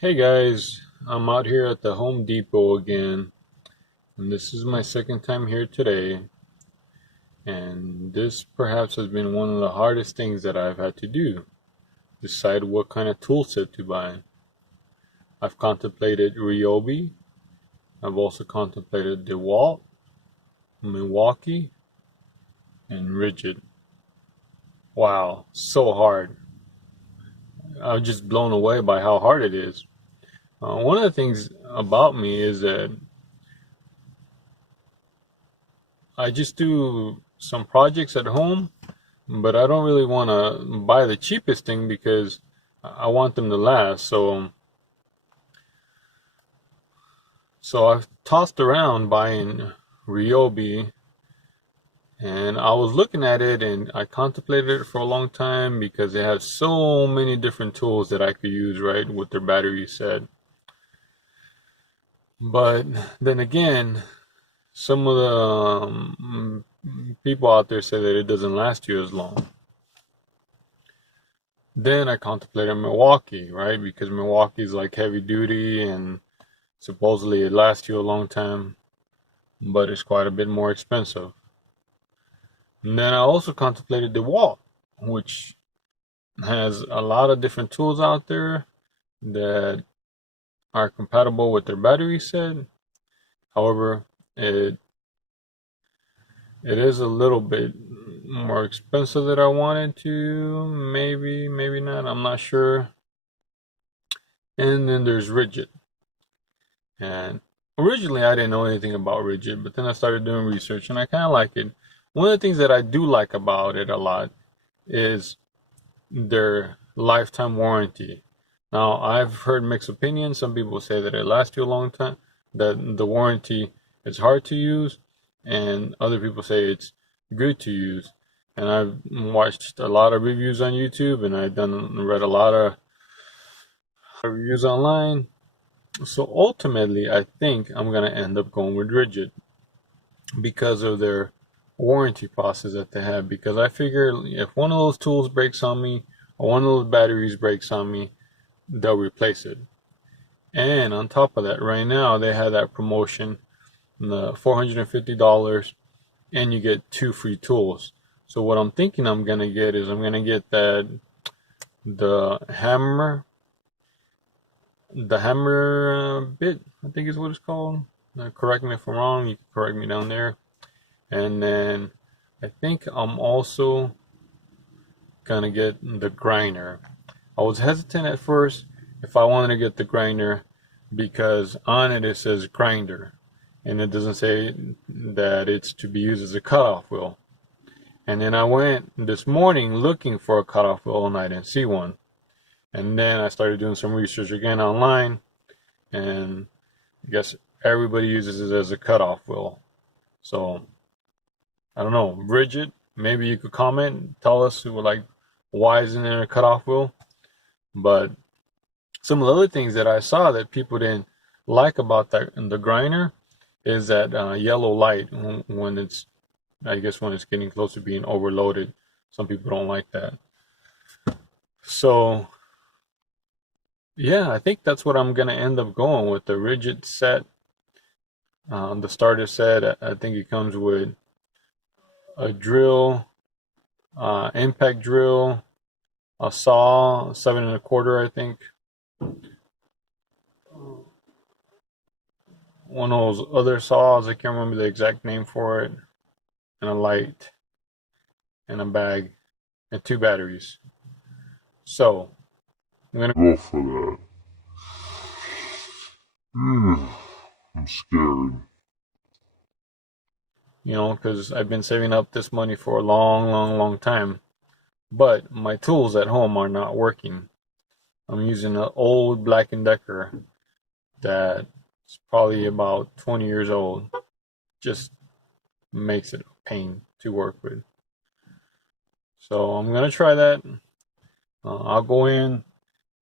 Hey guys, I'm out here at the Home Depot again, and this is my second time here today, and this perhaps has been one of the hardest things that I've had to do, decide what kind of tool set to buy. I've contemplated Ryobi, I've also contemplated dewalt, Milwaukee, and Ridgid. Wow, so hard. I'm just blown away by how hard it is. One of the things about me is that I just do some projects at home, but I don't really want to buy the cheapest thing because I want them to last. So I've tossed around buying ryobi, and I was looking at it and I contemplated it for a long time because it has so many different tools that I could use, right, with their battery set. But then again, some of the people out there say that it doesn't last you as long. Then I contemplated Milwaukee, right? Because Milwaukee's like heavy duty and supposedly it lasts you a long time, but it's quite a bit more expensive. And then I also contemplated dewalt, which has a lot of different tools out there that are compatible with their battery set. However, it it is a little bit more expensive than I wanted to. Maybe not. I'm not sure. And then there's Ridgid. And originally, I didn't know anything about Ridgid, but then I started doing research and I kind of like it. One of the things that I do like about it a lot is their lifetime warranty. Now, I've heard mixed opinions. Some people say that it lasts you a long time, that the warranty is hard to use, and other people say it's good to use. And I've watched a lot of reviews on YouTube, and I've read a lot of reviews online. So ultimately, I think I'm gonna end up going with Ridgid because of their warranty process that they have. Because I figure if one of those tools breaks on me or one of those batteries breaks on me, they'll replace it. And on top of that, right now they have that promotion, the $450, and you get two free tools. So what I'm thinking I'm gonna get is I'm gonna get the hammer bit, I think is what it's called. Correct me if I'm wrong. You can correct me down there. And then I think I'm also gonna get the grinder. I was hesitant at first if I wanted to get the grinder because on it says grinder and it doesn't say that it's to be used as a cutoff wheel. And then I went this morning looking for a cutoff wheel and I didn't see one. And then I started doing some research again online, and I guess everybody uses it as a cutoff wheel. So I don't know, Bridget, maybe you could comment, tell us who like why isn't there a cutoff wheel? But some of the other things that I saw that people didn't like about the grinder is that yellow light when it's, I guess when it's getting close to being overloaded. Some people don't like that. So yeah, I think that's what I'm gonna end up going with, the Ridgid set. The starter set, I think it comes with a drill, impact drill, a saw, 7 1/4, I think. One of those other saws, I can't remember the exact name for it, and a light, and a bag, and two batteries. So I'm gonna Go for that. I'm scared. because I've been saving up this money for a long, long, long time. But my tools at home are not working. I'm using an old Black& Decker that's probably about 20 years old. Just makes it a pain to work with. So I'm gonna try that. I'll go in,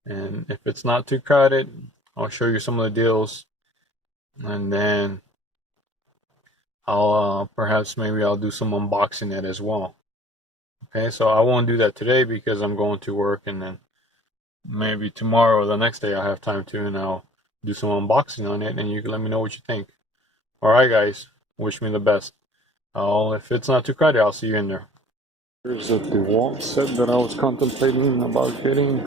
and if it's not too crowded, I'll show you some of the deals, and then I'll perhaps maybe I'll do some unboxing it as well. Okay, so I won't do that today because I'm going to work, and then maybe tomorrow or the next day I have time to, and I'll do some unboxing on it, and you can let me know what you think. All right, guys. Wish me the best. If it's not too crowded, I'll see you in there. Here's the dewalt set that I was contemplating about getting.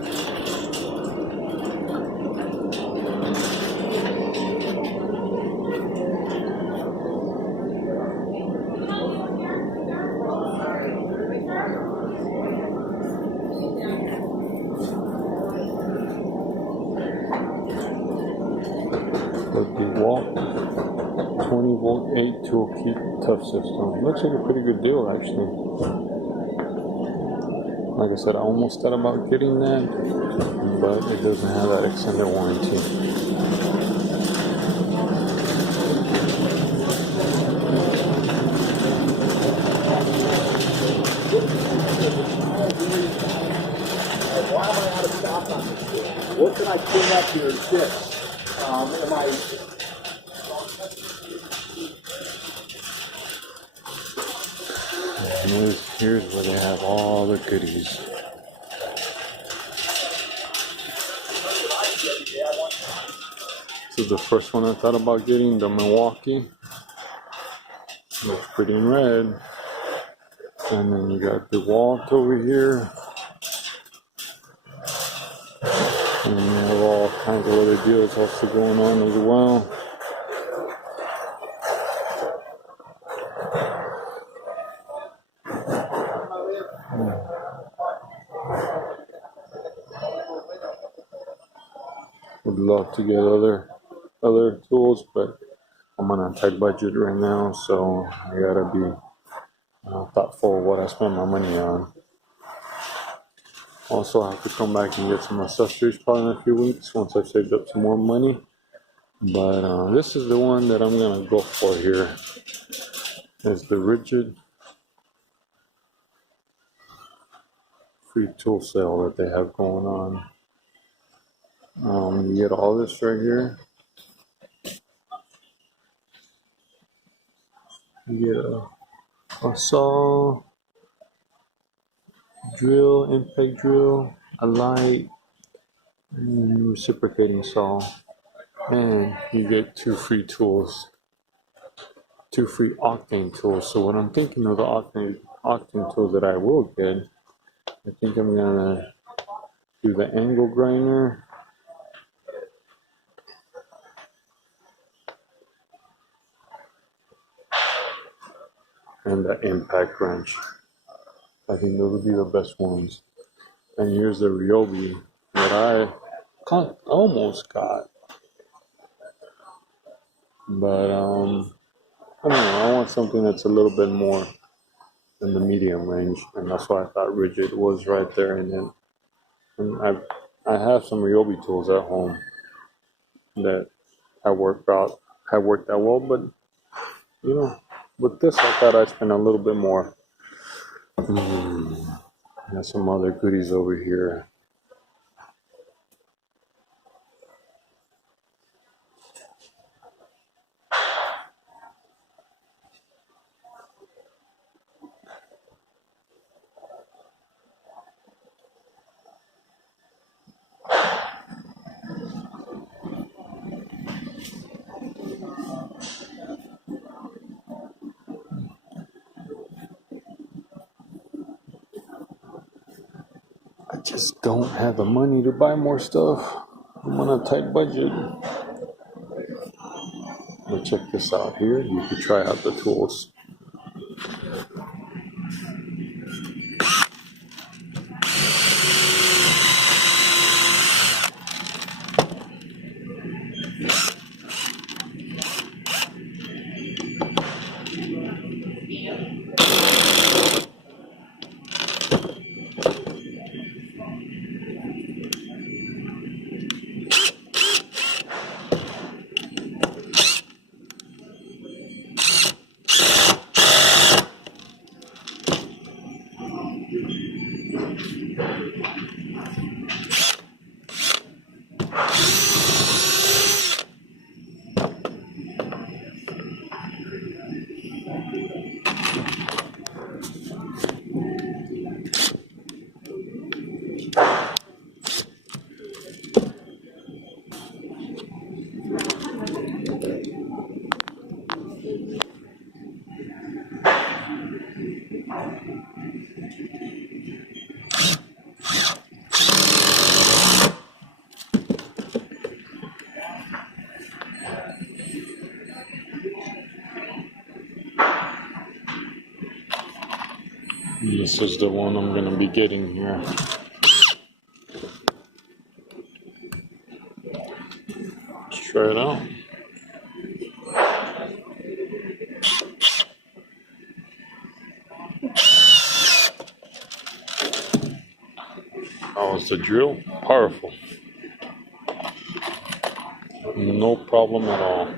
The dewalt 20-volt 8 tool keep tough system. Looks like a pretty good deal, actually. Like I said, I almost thought about getting that, but it doesn't have that extended warranty. Why am I out of stock on this? What can I clean up here is this. Am I... And here's where they have all the goodies. This is the first one I thought about getting, the Milwaukee. Looks pretty in red. And then you got dewalt over here. And you have all kinds of other deals also going on as well. Would love to get other tools, but I'm on a tight budget right now, so I gotta be thoughtful of what I spend my money on. Also, I have to come back and get some accessories probably in a few weeks once I've saved up some more money. But this is the one that I'm gonna go for here. It's the Ridgid free tool sale that they have going on. You get all this right here. You get a saw, drill, impact drill, a light, and reciprocating saw. And you get 2 free tools, 2 free octane tools. So what I'm thinking of the octane tools that I will get, I think I'm gonna do the angle grinder, and the impact wrench. I think those would be the best ones. And here's the ryobi that I almost got. But I don't know, I want something that's a little bit more in the medium range, and that's why I thought Ridgid was right there. And I have some ryobi tools at home that have worked out well, but you know, with this I thought I'd spend a little bit more. Got some other goodies over here. I just don't have the money to buy more stuff. I'm on a tight budget. But check this out here. You could try out the tools. This is the one I'm gonna be getting here. Let's try it out. How's the drill? Powerful. No problem at all.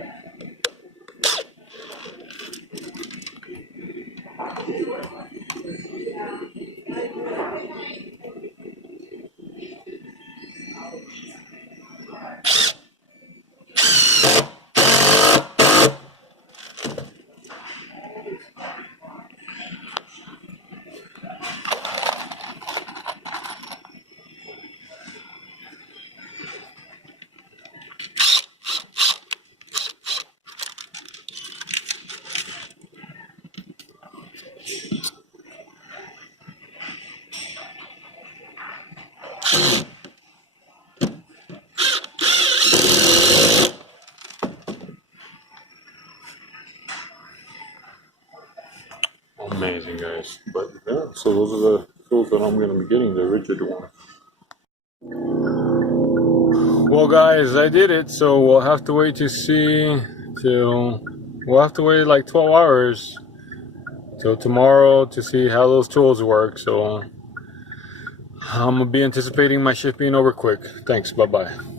Amazing, guys. But yeah, so those are the tools that I'm going to be getting, the Ridgid one. Well, guys, I did it, so we'll have to wait to see we'll have to wait like 12 hours till tomorrow to see how those tools work. So I'm going to be anticipating my ship being over quick. Thanks. Bye-bye.